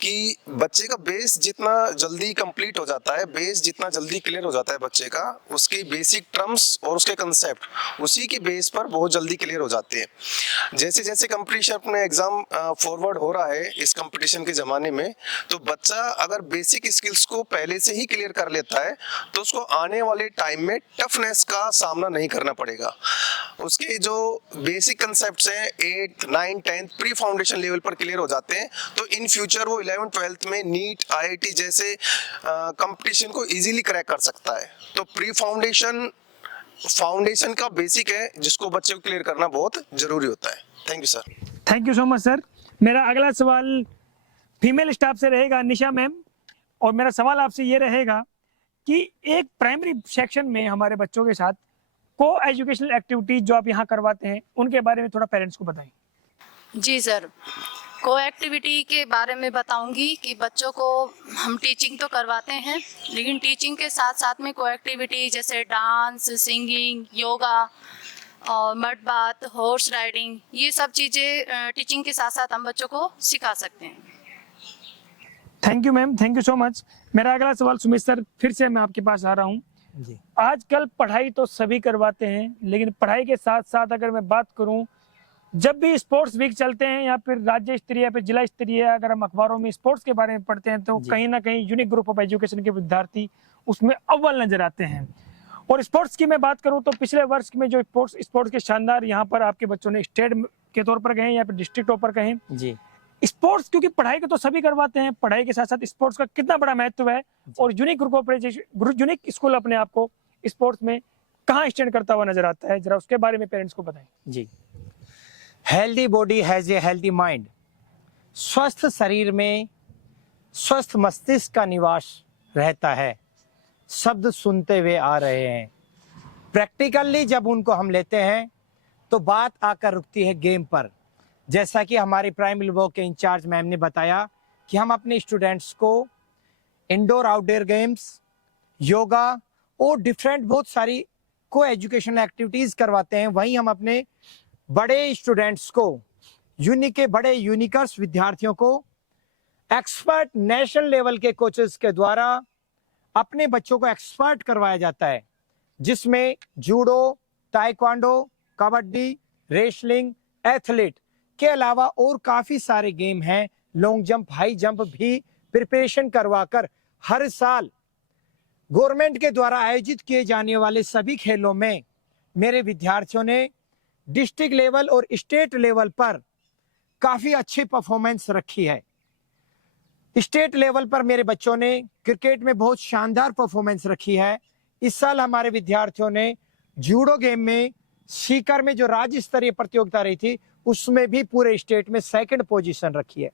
कि बच्चे का बेस जितना जल्दी कंप्लीट हो जाता है, बेस जितना जल्दी क्लियर हो जाता है बच्चे का, उसकी बेसिक टर्म्स और उसके कंसेप्ट उसी के बेस पर बहुत जल्दी क्लियर हो जाते हैं। जैसे जैसे कंपटीशन में एग्ज़ाम फॉरवर्ड हो रहा है इस कंपटीशन के ज़माने में, तो बच्चा अगर बेसिक स्किल्स को पहले से ही क्लियर कर लेता है तो उसको आने वाले टाइम में टफनेस का सामना नहीं करना पड़ेगा। उसके जो बेसिक कंसेप्ट्स हैं 8, 9, 10 प्री फाउंडेशन लेवल पर क्लियर हो जाते हैं, तो इन फ्यूचर वो 11, 12 में नीट, IIT जैसे कंपटीशन को इजीली क्रैक कर सकता है। तो प्री फाउंडेशन का बेसिक है जिसको बच्चे को क्लियर करना बहुत जरूरी होता है। Thank you sir. Thank you so much sir. मेरा अगला सवाल फीमेल स्टाफ से रहेगा, निशा मैम, और मेरा सवाल आपसे ये रहेगा कि एक प्राइमरी सेक्शन में हमारे बच्चों के साथ को एजुकेशनल एक्टिविटीज जो आप यहाँ करवाते हैं उनके बारे में थोड़ा पेरेंट्स को बताएं। जी सर, को एक्टिविटी के बारे में बताऊंगी कि बच्चों को हम टीचिंग तो करवाते हैं, लेकिन टीचिंग के साथ साथ में को एक्टिविटी जैसे डांस, सिंगिंग, योगा और मड बाथ, हॉर्स राइडिंग, ये सब चीज़ें टीचिंग के साथ साथ हम बच्चों को सिखा सकते हैं। Thank you ma'am, thank you so much. मेरा अगला सवाल सुमित सर, फिर से मैं आपके पास आ रहा हूँ जी। आजकल पढ़ाई तो सभी करवाते हैं, लेकिन पढ़ाई के साथ साथ अगर मैं बात करूं, जब भी स्पोर्ट्स वीक चलते हैं या फिर राज्य स्तरीय या फिर जिला स्तरीय, अगर हम अखबारों में स्पोर्ट्स के बारे में पढ़ते हैं तो कहीं ना कहीं यूनिक ग्रुप ऑफ एजुकेशन के विद्यार्थी उसमें अव्वल नजर आते हैं। और स्पोर्ट्स की मैं बात करूं तो पिछले वर्ष में जो स्पोर्ट्स के शानदार यहाँ पर आपके बच्चों ने स्टेट के तौर पर गए या फिर डिस्ट्रिक्ट टॉपर कहें जी। स्पोर्ट्स, क्योंकि पढ़ाई को तो सभी करवाते हैं, पढ़ाई के साथ साथ स्पोर्ट्स का कितना बड़ा महत्व है और unique group of unique school अपने आप को स्पोर्ट्स में कहाँ स्टैंड करता हुआ नजर आता है, जरा उसके बारे में पेरेंट्स को बताएं। जी। Healthy body has a healthy mind. स्वस्थ शरीर में स्वस्थ मस्तिष्क का निवास रहता है। शब्द सुनते हुए आ रहे हैं, प्रैक्टिकली जब उनको हम लेते हैं तो बात आकर रुकती है गेम पर। जैसा कि हमारे प्राइमरी विभाग के इंचार्ज मैम ने बताया कि हम अपने स्टूडेंट्स को इंडोर आउटडोर गेम्स, योगा और डिफरेंट बहुत सारी को एजुकेशनल एक्टिविटीज करवाते हैं। वहीं हम अपने बड़े स्टूडेंट्स को बड़े यूनिकर्स विद्यार्थियों को एक्सपर्ट नेशनल लेवल के कोचेस के द्वारा अपने बच्चों को एक्सपर्ट करवाया जाता है, जिसमें judo, taekwondo, kabaddi, wrestling, athlete के अलावा और काफी सारे गेम हैं। लॉन्ग जंप, हाई जंप भी प्रिपरेशन करवाकर हर साल गवर्नमेंट के द्वारा आयोजित किए जाने वाले सभी खेलों में मेरे विद्यार्थियों ने डिस्ट्रिक्ट लेवल और स्टेट लेवल पर काफी अच्छी परफॉर्मेंस रखी है। स्टेट लेवल पर मेरे बच्चों ने क्रिकेट में बहुत शानदार परफॉर्मेंस रखी है। इस साल हमारे विद्यार्थियों ने जूडो गेम में सीकर में जो राज्य स्तरीय प्रतियोगिता रही थी उसमें भी पूरे स्टेट में सेकंड पोजीशन रखी है।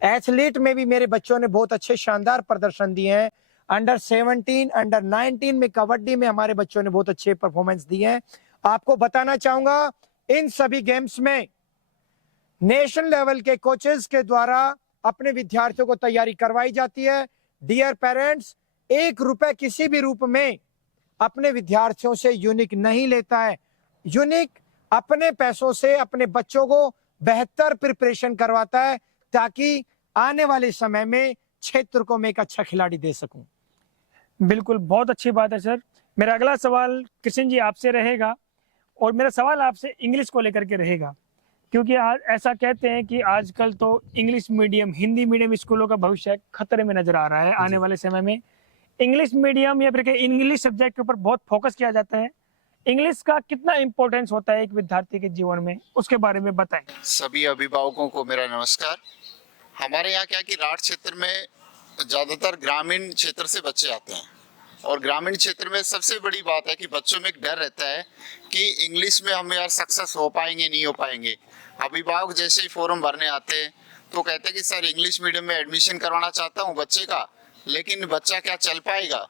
एथलीट में भी मेरे बच्चों ने बहुत अच्छे शानदार प्रदर्शन दिए हैं। अंडर 17, अंडर 19 में कबड्डी में हमारे बच्चों ने बहुत अच्छे परफॉर्मेंस दिए हैं। आपको बताना चाहूंगा इन सभी गेम्स में नेशनल लेवल के कोचेस के द्वारा अपने विद्यार्थियों को तैयारी करवाई जाती है। डियर पेरेंट्स, 1 रुपए किसी भी रूप में अपने विद्यार्थियों से यूनिक नहीं लेता है। यूनिक अपने पैसों से अपने बच्चों को बेहतर प्रिपरेशन करवाता है ताकि आने वाले समय में क्षेत्र को मैं एक अच्छा खिलाड़ी दे सकूं। बिल्कुल, बहुत अच्छी बात है सर। मेरा अगला सवाल कृष्ण जी आपसे रहेगा और मेरा सवाल आपसे इंग्लिश को लेकर के रहेगा, क्योंकि आज ऐसा कहते हैं कि आजकल तो इंग्लिश मीडियम, हिंदी मीडियम स्कूलों का भविष्य खतरे में नजर आ रहा है। आने वाले समय में इंग्लिश मीडियम या फिर इंग्लिश सब्जेक्ट के ऊपर बहुत फोकस किया जाता है। इंग्लिश का कितना इंपॉर्टेंस होता है एक विद्यार्थी के जीवन में, उसके बारे में बताएं। सभी अभिभावकों को मेरा नमस्कार। हमारे यहाँ क्या कि राठ क्षेत्र में ज़्यादातर ग्रामीण क्षेत्र से बच्चे आते हैं और ग्रामीण क्षेत्र में सबसे बड़ी बात है कि बच्चों में एक डर रहता है कि इंग्लिश में हम यार सक्सेस हो पाएंगे नहीं हो पाएंगे। अभिभावक जैसे ही फॉर्म भरने आते हैं तो कहते हैं कि सर इंग्लिश मीडियम में एडमिशन करवाना चाहता हूँ बच्चे का, लेकिन बच्चा क्या चल पाएगा।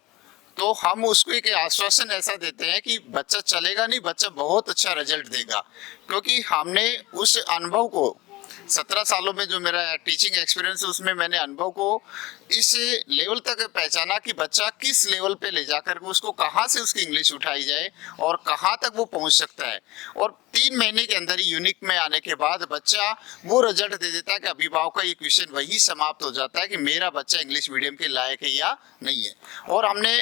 तो हम उसको एक आश्वासन ऐसा देते हैं कि बच्चा चलेगा नहीं, बच्चा बहुत अच्छा रिजल्ट देगा, क्योंकि हमने उस अनुभव को 17 सालों में जो मेरा टीचिंग एक्सपीरियंस है उसमें मैंने अनुभव को इस लेवल तक पहचाना कि बच्चा किस लेवल पे ले जाकर के उसको कहाँ से उसकी इंग्लिश उठाई जाए और कहाँ तक वो पहुँच सकता है। और 3 महीने के अंदर ही यूनिक में आने के बाद बच्चा वो रिजल्ट दे देता है कि अभिभावक का ये क्वेश्चन वही समाप्त हो जाता है कि मेरा बच्चा इंग्लिश मीडियम के लायक है या नहीं है। और हमने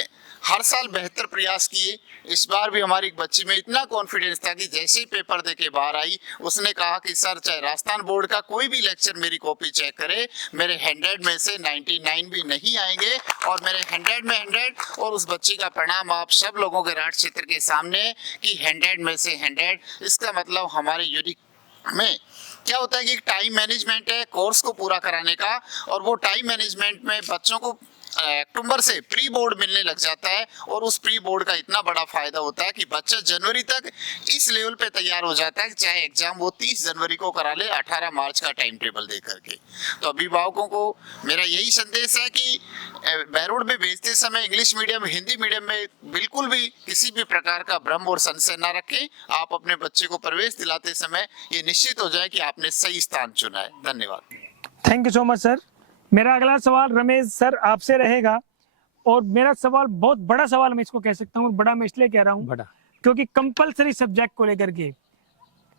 हर साल बेहतर प्रयास किए। इस बार भी हमारी एक बच्ची में इतना कॉन्फिडेंस था कि जैसे ही पेपर दे के बाहर आई उसने कहा कि सर चाहे राजस्थान बोर्ड का कोई भी लेक्चर मेरी कॉपी चेक करे, मेरे 100 में से 99 भी नहीं आएंगे और मेरे 100 में 100। और उस बच्ची का परिणाम आप सब लोगों के राठ क्षेत्र के सामने कि 100 में से 100। इसका मतलब हमारे यूनिक में क्या होता है कि टाइम मैनेजमेंट है कोर्स को पूरा कराने का, और वो टाइम मैनेजमेंट में बच्चों को अक्टूबर से प्री बोर्ड मिलने लग जाता है और उस प्री बोर्ड का इतना बड़ा फायदा होता है कि बच्चा जनवरी तक इस लेवल पे तैयार हो जाता है कि चाहे एग्जाम वो 30 जनवरी को करा ले 18 मार्च का टाइम टेबल दे करके। तो अभिभावकों को मेरा यही संदेश है कि बहरोड में भेजते समय इंग्लिश मीडियम हिंदी मीडियम में बिल्कुल भी किसी भी प्रकार का भ्रम और संशय न रखें। आप अपने बच्चे को प्रवेश दिलाते समय ये निश्चित हो जाए कि आपने सही स्थान चुना है। धन्यवाद। Thank you so much sir. मेरा अगला सवाल रमेश सर आपसे रहेगा, और मेरा सवाल बहुत बड़ा सवाल मैं इसको कह सकता हूँ। बड़ा मैं इसलिए कह रहा हूँ बड़ा क्योंकि कंपलसरी सब्जेक्ट को लेकर के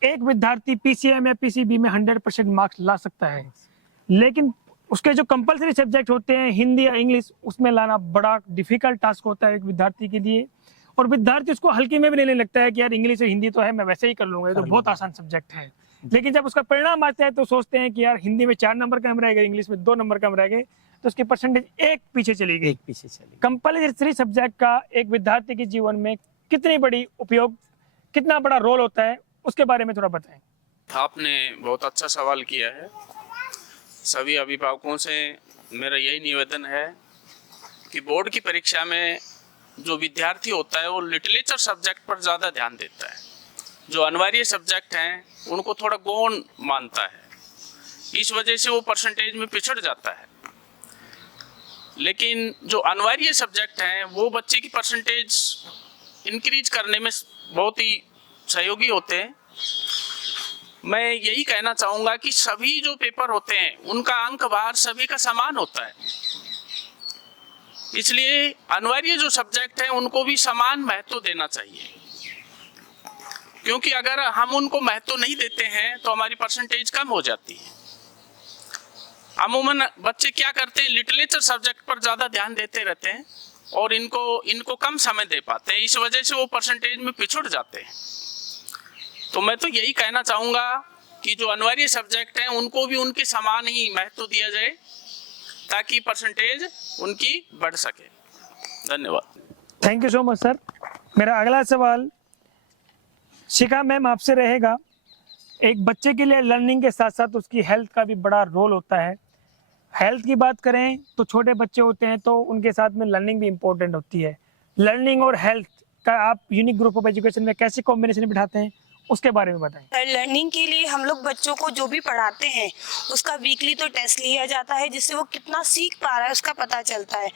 एक विद्यार्थी पीसीएम या पीसीबी में 100% मार्क्स ला सकता है, लेकिन उसके जो कंपलसरी सब्जेक्ट होते हैं हिंदी या इंग्लिश, उसमें लाना बड़ा डिफिकल्ट टास्क होता है एक विद्यार्थी के लिए। और विद्यार्थी उसको हल्के में भी लेने लगता है कि यार इंग्लिश और हिंदी तो है, मैं वैसे ही कर लूंगा, ये तो बहुत आसान सब्जेक्ट है। लेकिन जब उसका परिणाम आता है तो सोचते हैं कि यार हिंदी में 4 नंबर कम रह गए, इंग्लिश में 2 नंबर कम रह गए, तो उसकी परसेंटेज एक पीछे चली गई। कंपलसरी सब्जेक्ट का एक विद्यार्थी के जीवन में कितनी बड़ी उपयोग, कितना बड़ा रोल होता है, उसके बारे में थोड़ा बताएं। आपने बहुत अच्छा सवाल किया है। सभी अभिभावकों से मेरा यही निवेदन है कि बोर्ड की परीक्षा में जो विद्यार्थी होता है वो लिटरेचर सब्जेक्ट पर ज़्यादा ध्यान देता है, जो अनिवार्य सब्जेक्ट हैं उनको थोड़ा गौण मानता है, इस वजह से वो परसेंटेज में पिछड़ जाता है। लेकिन जो अनिवार्य सब्जेक्ट हैं वो बच्चे की परसेंटेज इंक्रीज करने में बहुत ही सहयोगी होते हैं। मैं यही कहना चाहूँगा कि सभी जो पेपर होते हैं उनका अंक भार सभी का समान होता है, इसलिए अनिवार्य जो सब्जेक्ट हैं उनको भी समान महत्व देना चाहिए, क्योंकि अगर हम उनको महत्व नहीं देते हैं तो हमारी परसेंटेज कम हो जाती है। अमूमन बच्चे क्या करते हैं, लिटरेचर सब्जेक्ट पर ज़्यादा ध्यान देते रहते हैं और इनको कम समय दे पाते हैं, इस वजह से वो परसेंटेज में पिछड़ जाते हैं। तो मैं तो यही कहना चाहूँगा कि जो अनिवार्य सब्जेक्ट हैं उनको भी उनके समान ही महत्व दिया जाए ताकि परसेंटेज उनकी बढ़ सके। धन्यवाद। Thank you so much sir. मेरा अगला सवाल शिखा मैम आपसे रहेगा। एक बच्चे के लिए लर्निंग के साथ साथ उसकी हेल्थ का भी बड़ा रोल होता है। हेल्थ की बात करें तो छोटे बच्चे होते हैं तो उनके साथ में लर्निंग भी इम्पोर्टेंट होती है। लर्निंग और हेल्थ का आप यूनिक ग्रुप ऑफ एजुकेशन में कैसे कॉम्बिनेशन बिठाते हैं, उसके बारे में बताएं। लर्निंग के लिए हम लोग बच्चों को जो भी पढ़ाते हैं उसका वीकली तो टेस्ट लिया जाता है, जिससे वो कितना सीख पा रहा है उसका पता चलता है।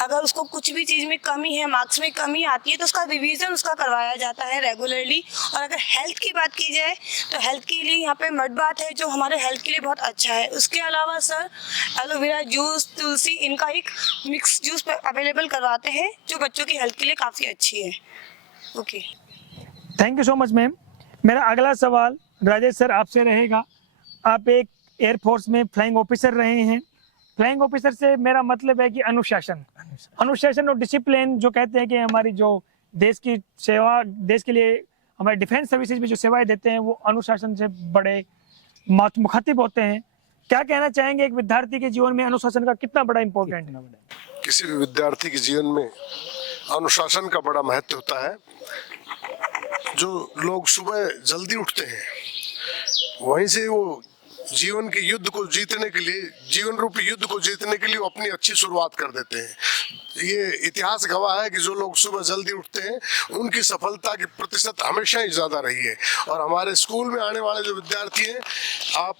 अगर उसको कुछ भी चीज़ में कमी है, मार्क्स में कमी आती है, तो उसका रिवीजन उसका करवाया जाता है रेगुलरली। और अगर हेल्थ की बात की जाए तो हेल्थ के लिए यहाँ पे मड बात है जो हमारे हेल्थ के लिए बहुत अच्छा है। उसके अलावा सर एलोवेरा जूस, तुलसी, इनका एक मिक्स जूस अवेलेबल करवाते हैं जो बच्चों की हेल्थ के लिए काफ़ी अच्छी है। Okay, thank you so much ma'am. मेरा अगला सवाल राजेश सर आपसे रहेगा। आप एक एयरफोर्स में फ्लाइंग ऑफिसर रहे हैं। फ्लाइंग ऑफिसर से मेरा मतलब है कि अनुशासन और डिसिप्लिन, जो कहते हैं कि हमारी जो देश की सेवा, देश के लिए हमारे डिफेंस सर्विसेज में जो सेवाएं देते हैं वो अनुशासन से बड़े मुखातिब होते हैं। क्या कहना चाहेंगे, एक विद्यार्थी के जीवन में अनुशासन का कितना बड़ा इम्पोर्टेंट है? किसी भी विद्यार्थी के जीवन में अनुशासन का बड़ा महत्व होता है। जो लोग सुबह जल्दी उठते हैं वहीं से वो जीवन के युद्ध को जीतने के लिए, जीवन रूपी युद्ध को जीतने के लिए वो अपनी अच्छी शुरुआत कर देते हैं। ये इतिहास गवाह है कि जो लोग सुबह जल्दी उठते हैं उनकी सफलता की प्रतिशत हमेशा ही ज़्यादा रही है। और हमारे स्कूल में आने वाले जो विद्यार्थी हैं, आप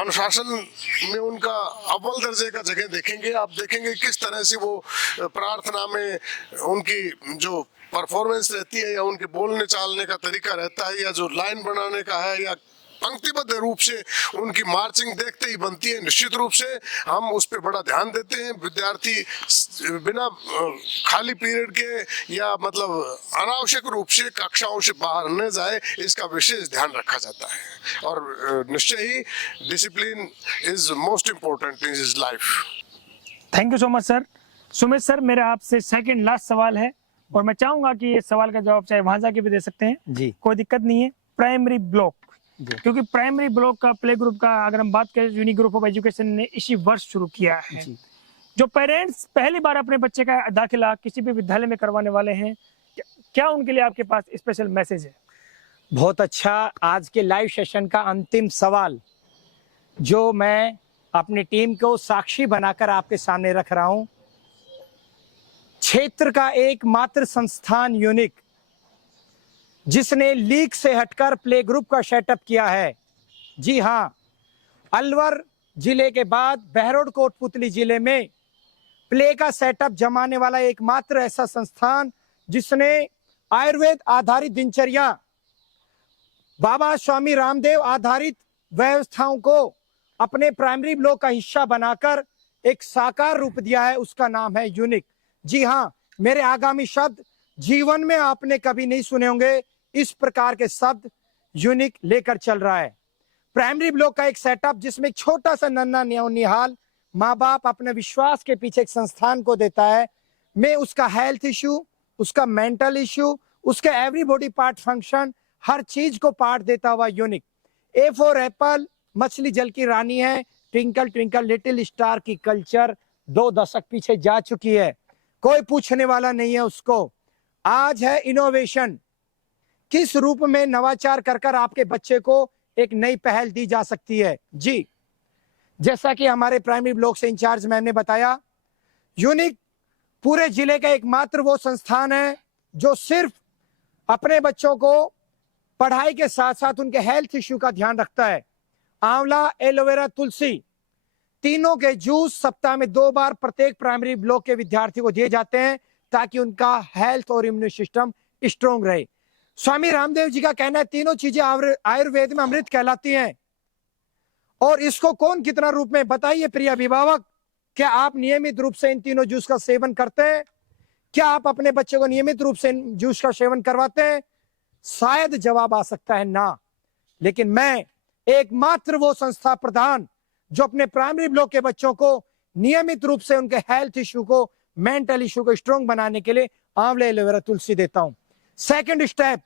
अनुशासन में उनका अव्वल दर्जे का जगह देखेंगे। आप देखेंगे किस तरह से वो प्रार्थना में उनकी जो परफॉर्मेंस रहती है या उनके बोलने चालने का तरीका रहता है या जो लाइन बनाने का है या पंक्तिबद्ध रूप से उनकी मार्चिंग देखते ही बनती है। निश्चित रूप से हम उस पर बड़ा ध्यान देते हैं। विद्यार्थी बिना खाली पीरियड के या मतलब अनावश्यक रूप से कक्षाओं से बाहर न जाए, इसका विशेष ध्यान रखा जाता है। और निश्चय ही discipline is most important in his life. Thank you so much sir. Sumit sir, मेरा आपसे सेकंड लास्ट सवाल है और मैं चाहूंगा कि ये सवाल का जवाब चाहे वहां जाके भी दे सकते हैं जी, कोई दिक्कत नहीं है। प्राइमरी ब्लॉक, क्योंकि प्राइमरी ब्लॉक का प्ले ग्रुप का अगर हम बात करें, यूनिक ग्रुप ऑफ एजुकेशन ने इसी वर्ष शुरू किया है। जो पेरेंट्स पहली बार अपने बच्चे का दाखिला किसी भी विद्यालय में करवाने वाले हैं, क्या उनके लिए आपके पास स्पेशल मैसेज है? बहुत अच्छा। आज के लाइव सेशन का अंतिम सवाल जो मैं अपनी टीम को साक्षी बनाकर आपके सामने रख रहा हूं, क्षेत्र का एकमात्र संस्थान यूनिक जिसने लीग से हटकर प्ले ग्रुप का सेटअप किया है। जी हां, अलवर जिले के बाद बहरोड कोटपुतली जिले में प्ले का सेटअप जमाने वाला एकमात्र ऐसा संस्थान जिसने आयुर्वेद आधारित दिनचर्या, बाबा स्वामी रामदेव आधारित व्यवस्थाओं को अपने प्राइमरी ब्लॉक का हिस्सा बनाकर एक साकार रूप दिया है, उसका नाम है यूनिक। जी हां, मेरे आगामी शब्द जीवन में आपने कभी नहीं सुने होंगे, इस प्रकार के शब्द यूनिक लेकर चल रहा है। प्राइमरी ब्लॉक का एक सेटअप जिसमें एक छोटा सा नन्हा निहाल माँ बाप अपने विश्वास के पीछे एक संस्थान को देता है, मैं उसका हेल्थ इश्यू, उसका मेंटल इश्यू, उसके एवरी बॉडी पार्ट फंक्शन, हर चीज को पार्ट देता हुआ यूनिक। ए फॉर एप्पल, मछली जल की रानी है, ट्विंकल ट्विंकल लिटिल स्टार की कल्चर 2 दशक पीछे जा चुकी है, कोई पूछने वाला नहीं है उसको। आज है इनोवेशन, किस रूप में नवाचार कर आपके बच्चे को एक नई पहल दी जा सकती है। जी, जैसा कि हमारे प्राइमरी ब्लॉक से इंचार्ज मैम ने बताया, यूनिक पूरे जिले का एकमात्र वो संस्थान है जो सिर्फ अपने बच्चों को पढ़ाई के साथ साथ उनके हेल्थ इश्यू का ध्यान रखता है। आंवला, एलोवेरा, तुलसी, तीनों के जूस सप्ताह में 2 बार प्रत्येक प्राइमरी ब्लॉक के विद्यार्थियों को दिए जाते हैं ताकि उनका हेल्थ और इम्यून सिस्टम स्ट्रॉन्ग रहे। स्वामी रामदेव जी का कहना है तीनों चीजें आयुर्वेद में अमृत कहलाती हैं, और इसको कौन कितना रूप में बताइए प्रिय अभिभावक, क्या आप नियमित रूप से इन तीनों जूस का सेवन करते हैं? क्या आप अपने बच्चे को नियमित रूप से इन जूस का सेवन करवाते हैं? शायद जवाब आ सकता है ना, लेकिन मैं एकमात्र वो संस्था प्रधान जो अपने प्राइमरी ब्लॉक के बच्चों को नियमित रूप से उनके हेल्थ इश्यू को, मेंटल इश्यू को स्ट्रॉन्ग बनाने के लिए आंवले, एलोवेरा, तुलसी देता हूं। सेकंड स्टेप,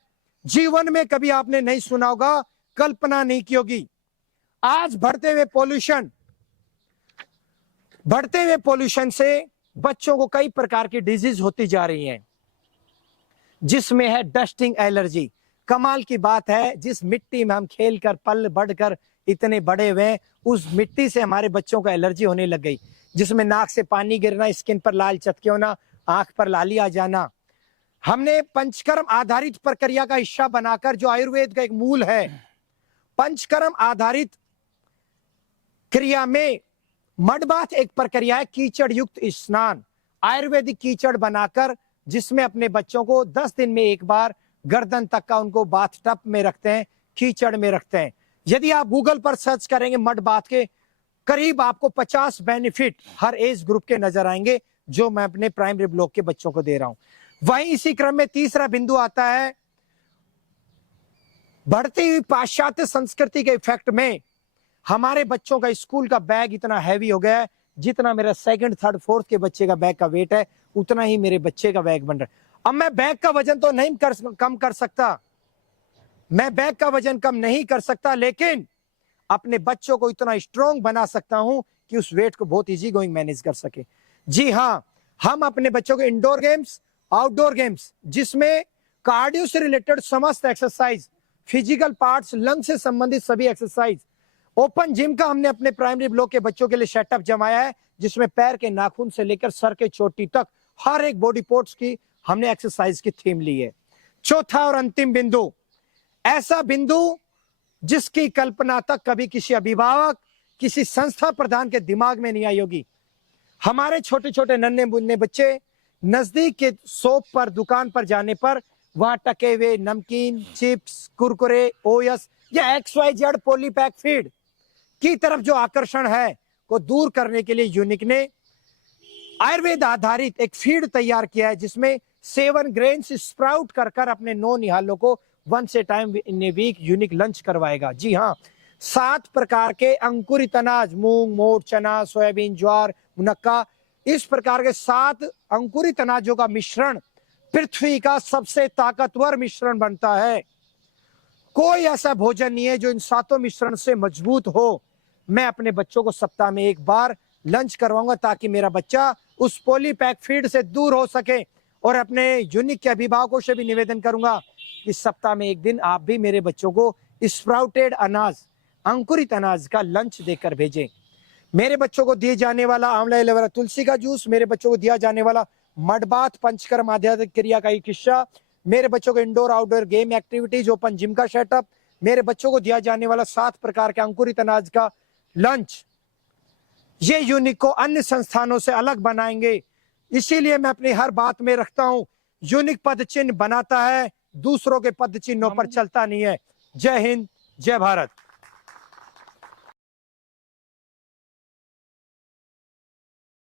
जीवन में कभी आपने नहीं सुना होगा, कल्पना नहीं की होगी, आज बढ़ते हुए पोल्यूशन से बच्चों को कई प्रकार की डिजीज होती जा रही हैं, जिसमें है डस्टिंग एलर्जी। कमाल की बात है, जिस मिट्टी में हम खेलकर पल बढ़कर इतने बड़े हुए, उस मिट्टी से हमारे बच्चों को एलर्जी होने लग गई, जिसमें नाक से पानी गिरना, स्किन पर लाल चटके होना, आंख पर लाली आ जाना। हमने पंचकर्म आधारित प्रक्रिया का हिस्सा बनाकर, जो आयुर्वेद का एक मूल है, पंचकर्म आधारित क्रिया में मडबाथ एक प्रक्रिया है, कीचड़ युक्त स्नान, आयुर्वेदिक कीचड़ बनाकर, जिसमें अपने बच्चों को 10 दिन में एक बार गर्दन तक का उनको बाथ टब में रखते हैं, कीचड़ में रखते हैं। यदि आप गूगल पर सर्च करेंगे मड बाथ के, करीब आपको 50 बेनिफिट हर एज ग्रुप के नजर आएंगे, जो मैं अपने प्राइमरी ब्लॉक के बच्चों को दे रहा हूं। वहीं इसी क्रम में तीसरा बिंदु आता है, बढ़ती हुई पाश्चात्य संस्कृति के इफेक्ट में हमारे बच्चों का स्कूल का बैग इतना हैवी हो गया है, जितना मेरा 2nd, 3rd, 4th के बच्चे का बैग का वेट है, उतना ही मेरे बच्चे का बैग बन रहा है। अब मैं बैग का वजन तो नहीं कम कर सकता, मैं बैग का वजन कम नहीं कर सकता, लेकिन अपने बच्चों को इतना स्ट्रॉन्ग बना सकता हूं कि उस वेट को बहुत इजी गोइंग मैनेज कर सके। जी हां, हम अपने बच्चों को इंडोर गेम्स, आउटडोर गेम्स, जिसमें कार्डियो से रिलेटेड समस्त एक्सरसाइज, फिजिकल पार्ट्स, लंग से संबंधित सभी एक्सरसाइज, ओपन जिम का हमने अपने प्राइमरी ब्लॉक के बच्चों के लिए सेटअप जमाया है, जिसमें पैर के नाखून से लेकर सर के चोटी तक हर एक बॉडी पार्ट्स की हमने एक्सरसाइज की थीम ली है। चौथा और अंतिम बिंदु, ऐसा बिंदु जिसकी कल्पना तक कभी किसी अभिभावक, किसी संस्था प्रधान के दिमाग में नहीं आई होगी। हमारे छोटे छोटे नन्हे मुन्ने बच्चे नजदीक के शॉप पर, दुकान पर जाने पर वहां टके हुए नमकीन, चिप्स, कुरकुरे, ओएस या XYZ पॉलीपैक फीड की तरफ जो आकर्षण है को दूर करने के लिए यूनिक ने आयुर्वेद आधारित एक फीड तैयार किया है, जिसमें 7 ग्रेन्स स्प्राउट कर अपने 9 निहालों को once a time in a week unique lunch करवाएगा। जी हाँ, 7 प्रकार के अंकुरित अनाज, मूंग, मोठ, चना, सोयाबीन, ज्वार, मुनक्का, इस प्रकार के 7 अंकुरित अनाजों का मिश्रण पृथ्वी का सबसे ताकतवर मिश्रण बनता है। कोई ऐसा भोजन नहीं है जो इन 7 मिश्रण से मजबूत हो। मैं अपने बच्चों को सप्ताह में एक बार लंच करवाऊंगा ताकि मेरा बच्चा उस पॉलीपैक फीड से दूर हो सके, और अपने यूनिक के अभिभावकों से भी निवेदन करूंगा कि सप्ताह में एक दिन आप भी मेरे बच्चों को स्प्राउटेड अनाज, अंकुरित अनाज का लंच देकर भेजें। मेरे बच्चों को दिए जाने वाला आंवला, एलोवेरा, तुलसी का जूस, मेरे बच्चों को दिया जाने वाला मडबात पंचकर्म आध्यात्मिक क्रिया का एक हिस्सा, मेरे बच्चों को indoor outdoor game activities, open gym का सेटअप, मेरे बच्चों को दिया जाने वाला 7 प्रकार के अंकुरित अनाज का लंच, ये यूनिक को अन्य संस्थानों से अलग बनाएंगे। इसीलिए मैं अपनी हर बात में रखता हूं, यूनिक पद चिन्ह बनाता है, दूसरों के पद चिन्हों पर चलता नहीं है। जय हिंद, जय भारत।